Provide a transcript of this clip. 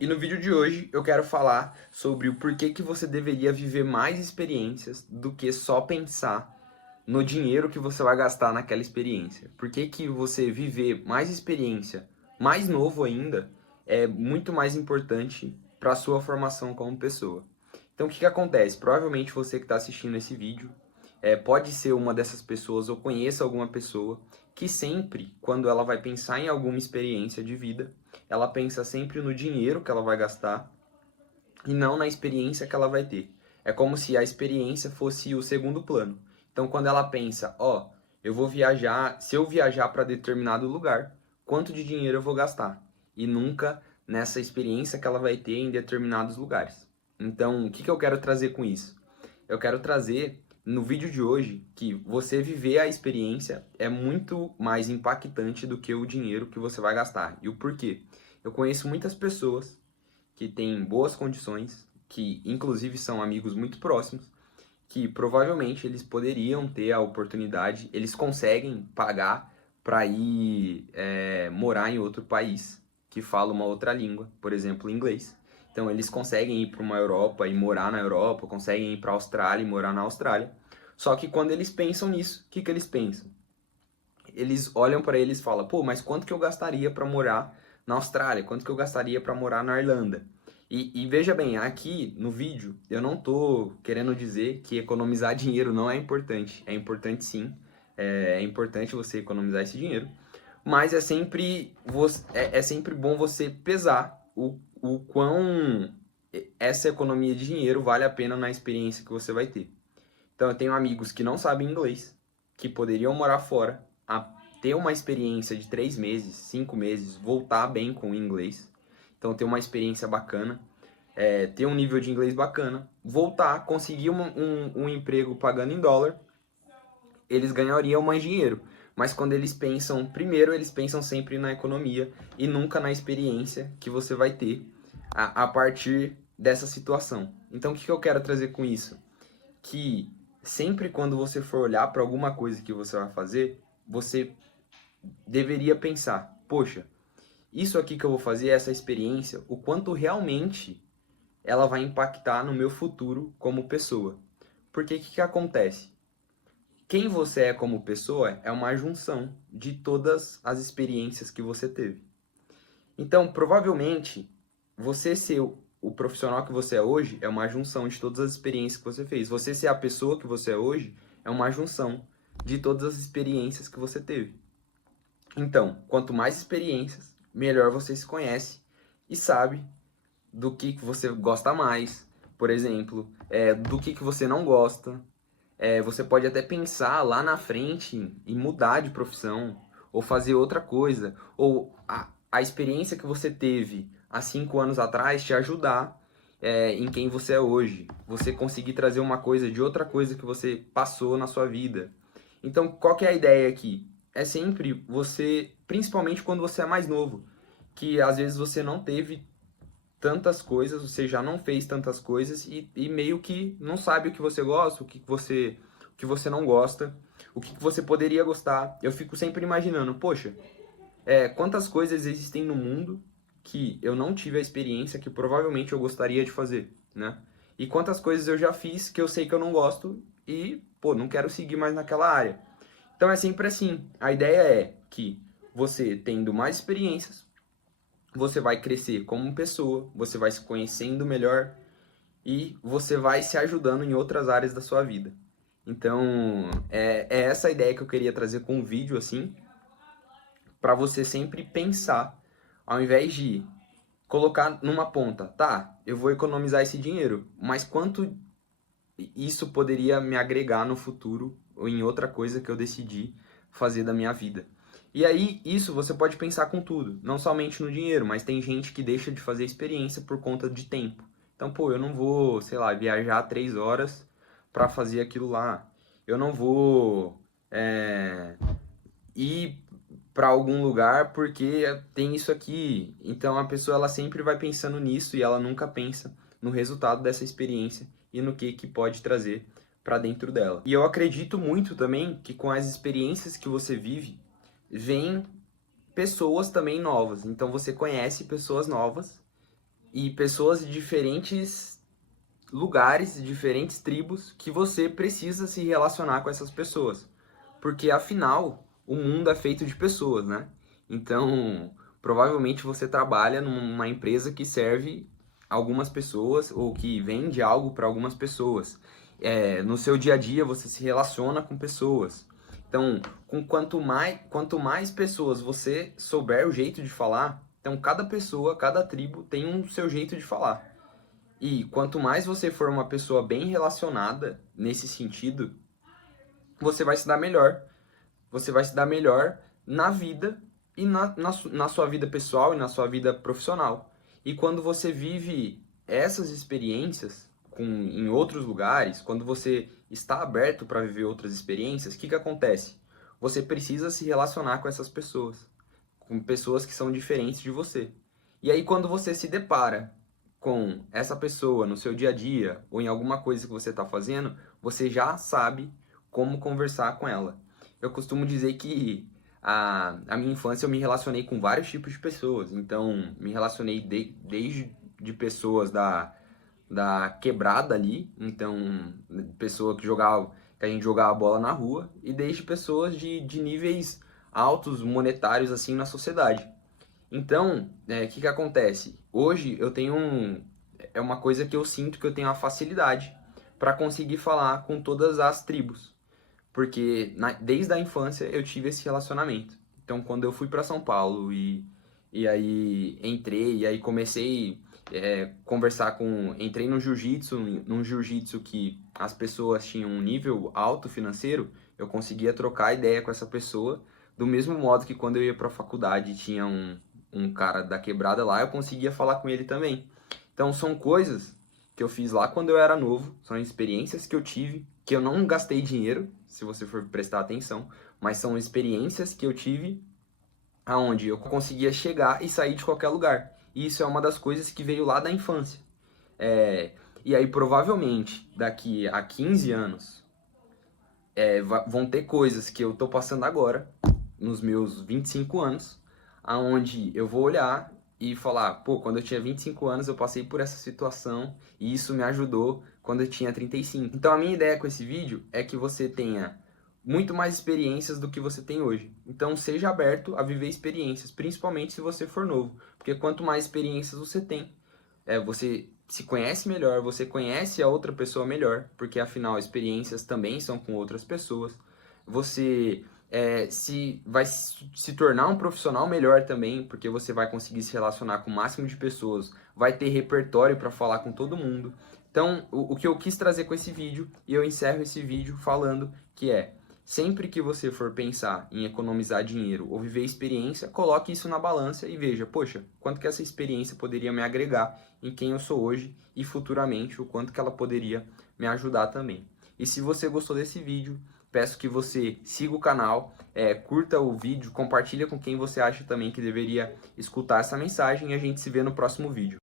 E no vídeo de hoje eu quero falar sobre o porquê que você deveria viver mais experiências do que só pensar no dinheiro que você vai gastar naquela experiência. Por que que você viver mais experiência, mais novo ainda, é muito mais importante para a sua formação como pessoa. Então o que que acontece? Provavelmente você que está assistindo esse vídeo pode ser uma dessas pessoas ou conheça alguma pessoa que sempre, quando ela vai pensar em alguma experiência de vida, ela pensa sempre no dinheiro que ela vai gastar e não na experiência que ela vai ter. É como se a experiência fosse o segundo plano. Então, quando ela pensa, ó, eu vou viajar, se eu viajar para determinado lugar, quanto de dinheiro eu vou gastar? E nunca nessa experiência que ela vai ter em determinados lugares. Então, o que que eu quero trazer com isso? Eu quero trazer no vídeo de hoje que você viver a experiência é muito mais impactante do que o dinheiro que você vai gastar. E o porquê? Eu conheço muitas pessoas que têm boas condições, que inclusive são amigos muito próximos, que provavelmente eles poderiam ter a oportunidade, eles conseguem pagar para ir morar em outro país que fala uma outra língua, por exemplo, inglês. Então eles conseguem ir para uma Europa e morar na Europa, conseguem ir para a Austrália e morar na Austrália. Só que quando eles pensam nisso, o que que eles pensam? Eles olham para eles e falam, pô, mas quanto que eu gastaria para morar na Austrália? Quanto que eu gastaria para morar na Irlanda? E veja bem, aqui no vídeo eu não tô querendo dizer que economizar dinheiro não é importante. É importante sim, é importante você economizar esse dinheiro, mas é sempre bom você pesar o quão essa economia de dinheiro vale a pena na experiência que você vai ter. Então eu tenho amigos que não sabem inglês, que poderiam morar fora, ter uma experiência de 3 meses, 5 meses, voltar bem com o inglês. Então ter uma experiência bacana, ter um nível de inglês bacana, voltar, conseguir um emprego pagando em dólar, eles ganhariam mais dinheiro. Mas quando eles pensam, primeiro eles pensam sempre na economia e nunca na experiência que você vai ter a partir dessa situação. Então o que eu quero trazer com isso? Que sempre quando você for olhar para alguma coisa que você vai fazer, você deveria pensar, poxa, isso aqui que eu vou fazer, essa experiência, o quanto realmente ela vai impactar no meu futuro como pessoa. Porque o que, que acontece? Quem você é como pessoa é uma junção de todas as experiências que você teve. Então, provavelmente, você ser o profissional que você é hoje é uma junção de todas as experiências que você fez. Você ser a pessoa que você é hoje é uma junção de todas as experiências que você teve. Então, quanto mais experiências, melhor você se conhece e sabe do que você gosta mais, por exemplo, do que você não gosta. Você pode até pensar lá na frente em mudar de profissão ou fazer outra coisa, ou a experiência que você teve há 5 anos atrás te ajudar em quem você é hoje. Você conseguir trazer uma coisa de outra coisa que você passou na sua vida. Então, qual que é a ideia aqui? É sempre você, principalmente quando você é mais novo, que às vezes você não teve tantas coisas, você já não fez tantas coisas e meio que não sabe o que você gosta, o que você não gosta, o que você poderia gostar. Eu fico sempre imaginando, poxa, quantas coisas existem no mundo que eu não tive a experiência que provavelmente eu gostaria de fazer, né? E quantas coisas eu já fiz que eu sei que eu não gosto e, pô, não quero seguir mais naquela área. Então é sempre assim. A ideia é que você tendo mais experiências, você vai crescer como pessoa, você vai se conhecendo melhor e você vai se ajudando em outras áreas da sua vida. Então, é essa a ideia que eu queria trazer com o vídeo, assim, para você sempre pensar, ao invés de colocar numa ponta, tá, eu vou economizar esse dinheiro, mas quanto isso poderia me agregar no futuro ou em outra coisa que eu decidi fazer da minha vida. E aí, isso você pode pensar com tudo, não somente no dinheiro, mas tem gente que deixa de fazer experiência por conta de tempo. Então, pô, eu não vou, sei lá, viajar 3 horas para fazer aquilo lá. Eu não vou ir para algum lugar porque tem isso aqui. Então, a pessoa ela sempre vai pensando nisso e ela nunca pensa no resultado dessa experiência e no que pode trazer para dentro dela. E eu acredito muito também que com as experiências que você vive, vem pessoas também novas. Então você conhece pessoas novas e pessoas de diferentes lugares, de diferentes tribos, que você precisa se relacionar com essas pessoas. Porque afinal, o mundo é feito de pessoas, né? Então, provavelmente você trabalha numa empresa que serve algumas pessoas ou que vende algo para algumas pessoas. No seu dia a dia você se relaciona com pessoas. Então, quanto mais pessoas você souber o jeito de falar, então cada pessoa, cada tribo tem um seu jeito de falar. E quanto mais você for uma pessoa bem relacionada nesse sentido, você vai se dar melhor. Você vai se dar melhor na vida e na sua vida pessoal e na sua vida profissional. E quando você vive essas experiências em outros lugares, quando você está aberto para viver outras experiências, o que acontece? Você precisa se relacionar com essas pessoas, com pessoas que são diferentes de você. E aí, quando você se depara com essa pessoa no seu dia a dia ou em alguma coisa que você está fazendo, você já sabe como conversar com ela. Eu costumo dizer que a minha infância eu me relacionei com vários tipos de pessoas. Então, me relacionei desde de pessoas da quebrada ali, então, pessoa que a gente jogava bola na rua, e desde pessoas de níveis altos monetários assim na sociedade. Então, que acontece? Hoje eu tenho é uma coisa que eu sinto que eu tenho a facilidade para conseguir falar com todas as tribos, porque desde a infância eu tive esse relacionamento. Então, quando eu fui para São Paulo e aí entrei e aí comecei conversar entrei no jiu-jitsu, num jiu-jitsu que as pessoas tinham um nível alto financeiro, eu conseguia trocar ideia com essa pessoa do mesmo modo que quando eu ia para a faculdade tinha um cara da quebrada lá, eu conseguia falar com ele também. Então são coisas que eu fiz lá quando eu era novo, são experiências que eu tive, que eu não gastei dinheiro, se você for prestar atenção, mas são experiências que eu tive aonde eu conseguia chegar e sair de qualquer lugar. E isso é uma das coisas que veio lá da infância. É, e aí provavelmente daqui a 15 anos vão ter coisas que eu tô passando agora, nos meus 25 anos, aonde eu vou olhar e falar, pô, quando eu tinha 25 anos eu passei por essa situação e isso me ajudou quando eu tinha 35. Então a minha ideia com esse vídeo é que você tenha muito mais experiências do que você tem hoje. Então seja aberto a viver experiências, principalmente se você for novo, porque quanto mais experiências você tem, você se conhece melhor, você conhece a outra pessoa melhor, porque afinal experiências também são com outras pessoas. Você vai se tornar um profissional melhor também, porque você vai conseguir se relacionar com o máximo de pessoas, vai ter repertório para falar com todo mundo. Então, o que eu quis trazer com esse vídeo, e eu encerro esse vídeo falando que sempre que você for pensar em economizar dinheiro ou viver experiência, coloque isso na balança e veja, poxa, quanto que essa experiência poderia me agregar em quem eu sou hoje e futuramente, o quanto que ela poderia me ajudar também. E se você gostou desse vídeo, peço que você siga o canal, curta o vídeo, compartilha com quem você acha também que deveria escutar essa mensagem e a gente se vê no próximo vídeo.